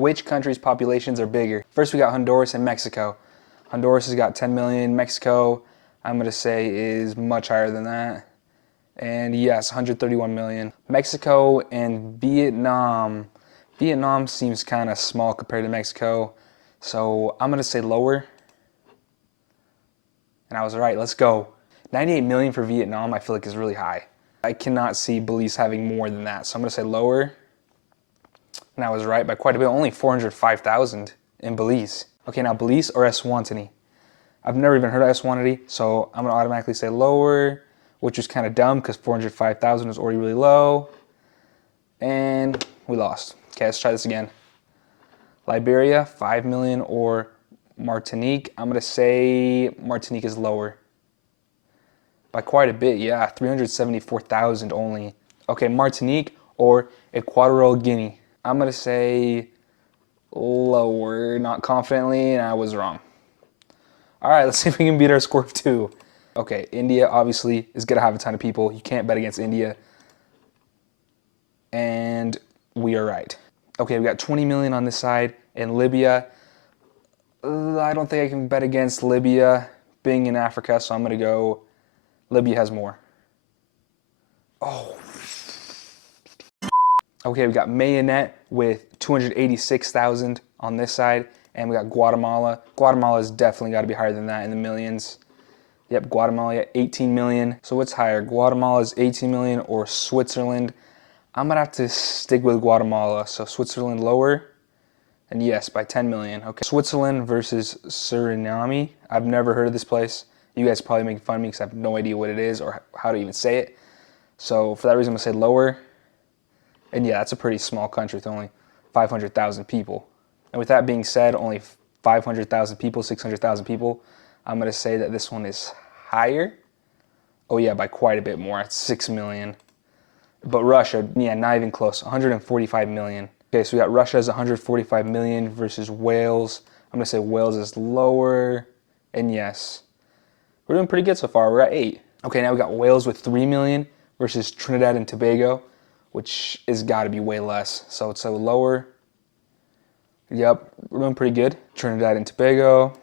Which countries' populations are bigger? First, we got Honduras and Mexico. Honduras has got 10 million. Mexico, I'm going to say, is much higher than that. And yes, 131 million. Mexico and Vietnam. Vietnam seems kind of small compared to Mexico. So I'm going to say lower. And I was right. Let's go. 98 million for Vietnam, I feel like is really high. I cannot see Belize having more than that. So I'm going to say lower. And I was right by quite a bit. Only 405,000 in Belize. Okay, now Belize or Eswatini? I've never even heard of Eswatini, so I'm going to automatically say lower, which is kind of dumb because 405,000 is already really low. And we lost. Okay, let's try this again. Liberia, 5 million, or Martinique. I'm going to say Martinique is lower. By quite a bit, yeah, 374,000 only. Okay, Martinique or Equatorial Guinea. I'm going to say lower, not confidently, and I was wrong. All right, let's see if we can beat our score of 2. Okay, India obviously is going to have a ton of people. You can't bet against India. And we are right. Okay, we got 20 million on this side. And Libya, I don't think I can bet against Libya being in Africa, so I'm going to go Libya has more. Oh. Okay, we got Mayonette with 286,000 on this side. And we got Guatemala. Guatemala's definitely got to be higher than that in the millions. Yep, Guatemala at 18 million. So what's higher? Guatemala's 18 million or Switzerland? I'm going to have to stick with Guatemala. So Switzerland lower. And yes, by 10 million. Okay, Switzerland versus Suriname. I've never heard of this place. You guys probably make fun of me because I have no idea what it is or how to even say it. So for that reason, I'm going to say lower. And yeah, that's a pretty small country with only 500,000 people. And with that being said, only 500,000 people, 600,000 people, I'm going to say that this one is higher. Oh yeah, by quite a bit more. It's 6 million. But Russia, yeah, not even close, 145 million. Okay, so we got Russia's 145 million versus Wales. I'm going to say Wales is lower. And yes, we're doing pretty good so far. We're at 8. Okay, now we got Wales with 3 million versus Trinidad and Tobago, which is got to be way less. So it's a lower. Yep, we're doing pretty good. Trinidad and Tobago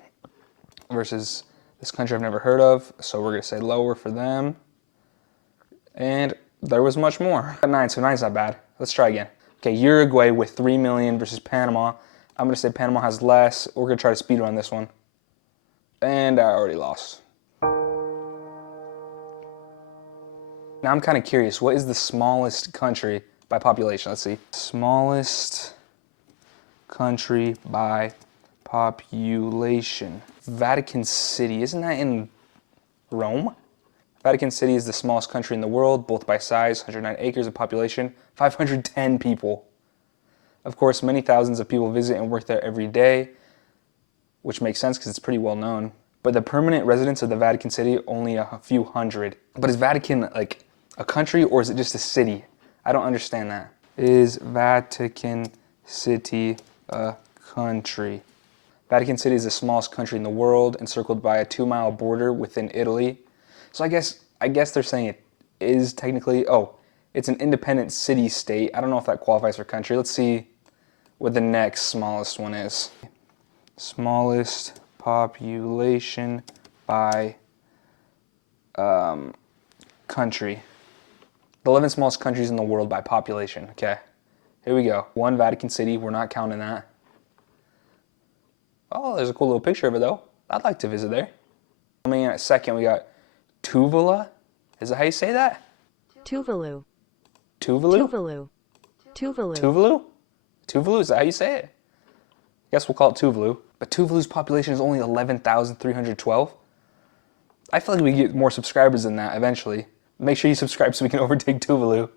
versus this country I've never heard of. So we're going to say lower for them. And there was much more. 9, so 9's not bad. Let's try again. Okay, Uruguay with 3 million versus Panama. I'm going to say Panama has less. We're going to try to speed run this one. And I already lost. Now I'm kind of curious. What is the smallest country by population? Let's see. Smallest country by population. Vatican City. Isn't that in Rome? Vatican City is the smallest country in the world, both by size, 109 acres of population, 510 people. Of course, many thousands of people visit and work there every day, which makes sense because it's pretty well known. But the permanent residents of the Vatican City, only a few hundred. But is Vatican like a country or is it just a city? I don't understand that. Is Vatican City a country? Vatican City is the smallest country in the world, encircled by a 2-mile border within Italy. So I guess they're saying it is technically, it's an independent city-state. I don't know if that qualifies for country. Let's see what the next smallest one is. Smallest population by country. The 11 smallest countries in the world by population. Okay, here we go. 1 Vatican City, we're not counting that. Oh, there's a cool little picture of it though. I'd like to visit there. Coming in at second, we got Tuvalu. Is that how you say that? Tuvalu. Tuvalu? Tuvalu. Tuvalu. Tuvalu? Tuvalu, is that how you say it? I guess we'll call it Tuvalu. But Tuvalu's population is only 11,312. I feel like we get more subscribers than that eventually. Make sure you subscribe so we can overtake Tuvalu.